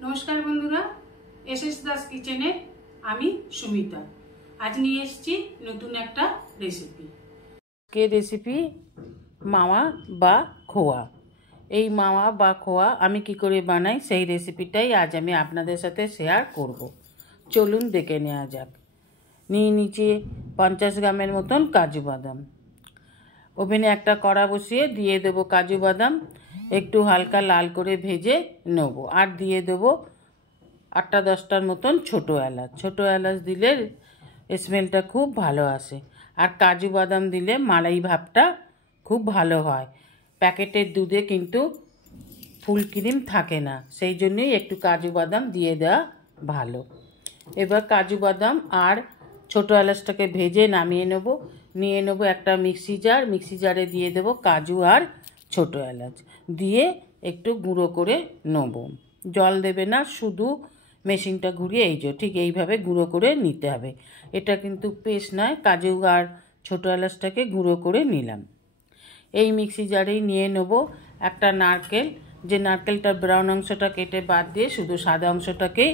नमस्कार बंधुरा एसएस दास किचेने आमी सुमिता आज निये एसेछि नतून एकटा रेसिपि के रेसिपि मावा बा खोया। এই মাওয়া বা খোয়া আমি কি করে বানাই সেই রেসিপিটাই আজ আমি আপনাদের সাথে শেয়ার করব। চলুন দেখে নেওয়া যাক। নিয়ে নিচে 50 গ্রামের মতন কাজু বাদাম। ওভেনে একটা কড়া বসিয়ে দিয়ে দেব কাজু বাদাম, একটু হালকা লাল করে ভেজে নেব। আর দিয়ে দেব 8-10টার মতন ছোটো এলাচ। ছোটো এলাচ দিলে স্মেলটা খুব ভালো আসে। আর কাজু বাদাম দিলে মালাই ভাবটা খুব ভালো হয়। প্যাকেটের দুধে কিন্তু ফুল ক্রিম থাকে না, সেই জন্যই একটু কাজু বাদাম দিয়ে দেওয়া ভালো। এবার কাজু বাদাম আর ছোটো এলাচটাকে ভেজে নামিয়ে নেব। নিয়ে নেব একটা মিক্সি জার। মিক্সি জারে দিয়ে দেব কাজু আর ছোটো এলাচ দিয়ে একটু গুঁড়ো করে নেব। জল দেবে না, শুধু মেশিনটা ঘুরিয়ে ঠিক এইভাবে গুঁড়ো করে নিতে হবে। এটা কিন্তু পেস্ট নয়, কাজু আর ছোটো এলাচটাকে গুঁড়ো করে নিলাম। এই মিক্সি জারেই নিয়ে নেব একটা নারকেল। যে নারকেলটার ব্রাউন অংশটা কেটে বাদ দিয়ে শুধু সাদা অংশটাকেই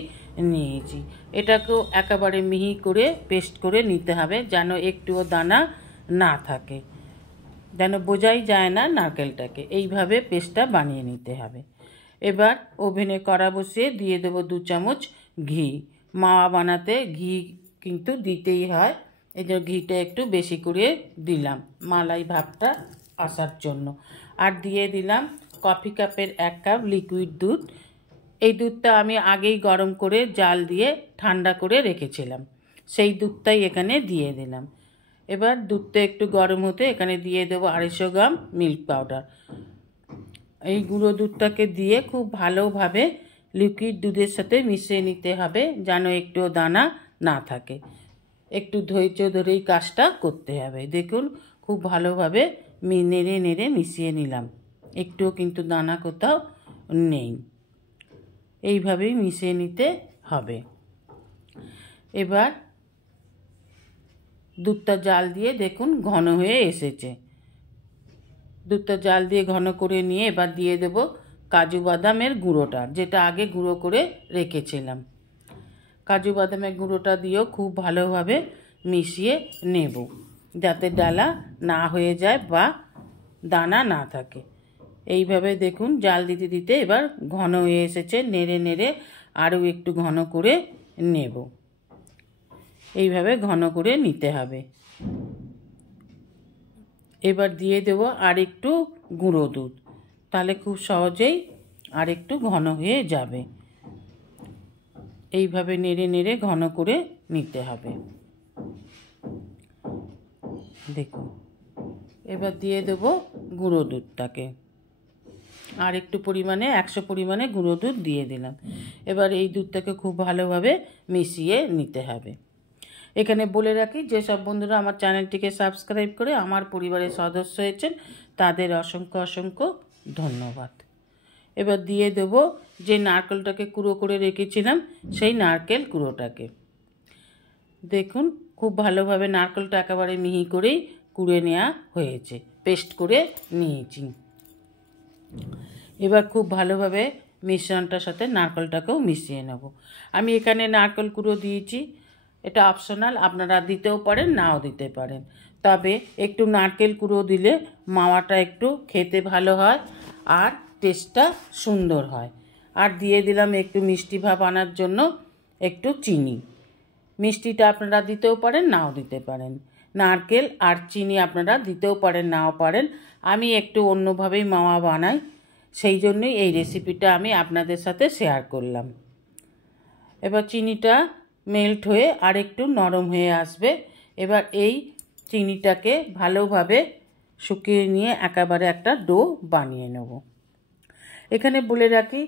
নিয়েছি। এটাকেও একেবারে মিহি করে পেস্ট করে নিতে হবে, যেন একটুও দানা না থাকে, যেন বোঝাই যায় না নারকেলটাকে। এইভাবে পেস্টটা বানিয়ে নিতে হবে। এবার ওভেনে কড়া বসিয়ে দিয়ে দেব 2 চামচ ঘি। মাওয়া বানাতে ঘি কিন্তু দিতেই হয়, এই জন্য ঘিটা একটু বেশি করে দিলাম মালাই ভাবটা আসার জন্য। আর দিয়ে দিলাম কফি কাপের 1 কাপ লিকুইড দুধ। এই দুধটা আমি আগেই গরম করে জাল দিয়ে ঠান্ডা করে রেখেছিলাম, সেই দুধটাই এখানে দিয়ে দিলাম। এবার দুধটা একটু গরম হতে এখানে দিয়ে দেবো 250 গ্রাম মিল্ক পাউডার। এই গুঁড়ো দুধটাকে দিয়ে খুব ভালোভাবে লিকুইড দুধের সাথে মিশিয়ে নিতে হবে, যেন একটু দানা না থাকে। একটু ধৈর্য ধরেই কাজটা করতে হবে। দেখুন খুব ভালোভাবে নেড়ে নেড়ে মিশিয়ে নিলাম, একটুও কিন্তু দানা কোথাও নেই। এইভাবেই মিশিয়ে নিতে হবে। এবার দুধটা জাল দিয়ে দেখুন ঘন হয়ে এসেছে। দুধটা জাল দিয়ে ঘন করে নিয়ে এবার দিয়ে দেব কাজু বাদামের গুঁড়োটা, যেটা আগে গুঁড়ো করে রেখেছিলাম। কাজু বাদামের গুঁড়োটা দিয়েও খুব ভালোভাবে মিশিয়ে নেব, যাতে ডালা না হয়ে যায় বা দানা না থাকে। এইভাবে দেখুন জাল দিতে দিতে এবার ঘন হয়ে এসেছে। নেড়ে নেড়ে আরও একটু ঘন করে নেব। এইভাবে ঘন করে নিতে হবে। এবার দিয়ে দেব আর একটু গুঁড়ো দুধ, তাহলে খুব সহজেই আর একটু ঘন হয়ে যাবে। এইভাবে নেড়ে নেড়ে ঘন করে নিতে হবে। দেখুন এবার দিয়ে দেব গুঁড়ো দুধটাকে, আর একটু পরিমাণে 100 পরিমাণে গুঁড়ো দুধ দিয়ে দিলাম। এবার এই দুধটাকে খুব ভালোভাবে মিশিয়ে নিতে হবে। এখানে বলে রাখি, যেসব বন্ধুরা আমার চ্যানেলটিকে সাবস্ক্রাইব করে আমার পরিবারের সদস্য হয়েছেন তাদের অসংখ্য অসংখ্য ধন্যবাদ। এবার দিয়ে দেব যে নারকেলটাকে কুড়ো করে রেখেছিলাম সেই নারকেল কুড়োটাকে। দেখুন খুব ভালোভাবে নারকেলটা একেবারে মিহি করেই কুড়ে নেওয়া হয়েছে, পেস্ট করে নিয়েছি। এবার খুব ভালোভাবে মিশ্রণটার সাথে নারকেলটাকেও মিশিয়ে নেব। আমি এখানে নারকেল কুড়ো দিয়েছি, এটা অপশনাল, আপনারা দিতেও পারেন নাও দিতে পারেন। তবে একটু নারকেল কুড়ো দিলে মাওয়াটা একটু খেতে ভালো হয় আর টেস্টটা সুন্দর হয়। আর দিয়ে দিলাম একটু মিষ্টি ভাব আনার জন্য একটু চিনি। মিষ্টিটা আপনারা দিতেও পারেন নাও দিতে পারেন। নারকেল আর চিনি আপনারা দিতেও পারেন নাও পারেন। আমি একটু অন্যভাবেই মাওয়া বানাই, সেই জন্যই এই রেসিপিটা আমি আপনাদের সাথে শেয়ার করলাম। এবার চিনিটা মেল্ট হয়ে আর একটু নরম হয়ে আসবে। এবার এই চিনিটাকে ভালোভাবে শুকিয়ে নিয়ে একেবারে একটা ডো বানিয়ে নেব। এখানে বলে রাখি,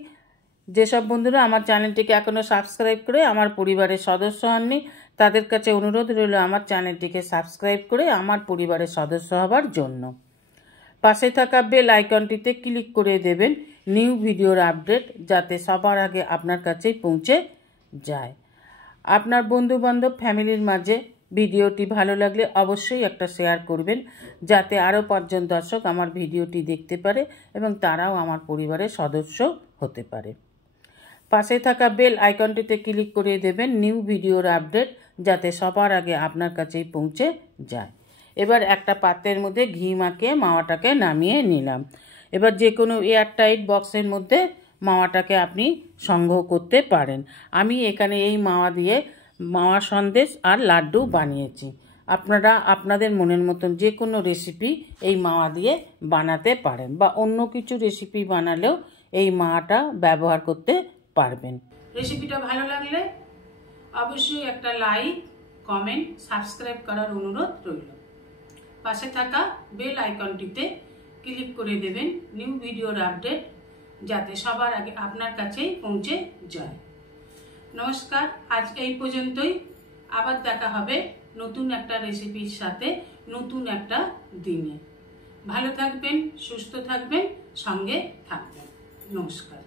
যেসব বন্ধুরা আমার চ্যানেলটিকে এখনও সাবস্ক্রাইব করে আমার পরিবারের সদস্য হননি তাদের কাছে অনুরোধ রইল আমার চ্যানেলটিকে সাবস্ক্রাইব করে আমার পরিবারের সদস্য হবার জন্য। পাশে থাকা বেল আইকনটিতে ক্লিক করে দেবেন নিউ ভিডিওর আপডেট যাতে সবার আগে আপনার কাছেই পৌঁছে যায়। আপনার বন্ধুবান্ধব ফ্যামিলির মাঝে ভিডিওটি ভালো লাগলে অবশ্যই একটা শেয়ার করবেন, যাতে আরও 5 জন দর্শক আমার ভিডিওটি দেখতে পারে এবং তারাও আমার পরিবারের সদস্য হতে পারে। পাশে থাকা বেল আইকনটিতে ক্লিক করে দেবেন নিউ ভিডিওর আপডেট যাতে সবার আগে আপনার কাছেই পৌঁছে যায়। এবার একটা পাত্রের মধ্যে ঘি মাখিয়ে মাওয়াটাকে নামিয়ে নিলাম। এবার যে কোনো এয়ারটাইট বক্সের মধ্যে মাওয়াটাকে আপনি সংগ্রহ করতে পারেন। আমি এখানে এই মাওয়া দিয়ে মাওয়া সন্দেশ আর লাড্ডু বানিয়েছি। আপনারা আপনাদের মনের মতন যে কোনো রেসিপি এই মাওয়া দিয়ে বানাতে পারেন, বা অন্য কিছু রেসিপি বানালেও এই মাওয়াটা ব্যবহার করতে পারবেন। রেসিপিটা ভালো লাগলে অবশ্যই একটা লাইক, কমেন্ট, সাবস্ক্রাইব করার অনুরোধ রইল। পাশে থাকা বেল আইকনটিতে ক্লিক করে দেবেন নিউ ভিডিওর আপডেট যাতে সবার আগে আপনার কাছেই পৌঁছে যায়। নমস্কার, আজ এই পর্যন্তই। আবার দেখা হবে নতুন একটা রেসিপির সাথে নতুন একটা দিনে। ভালো থাকবেন, সুস্থ থাকবেন, সঙ্গে থাকবেন। নমস্কার।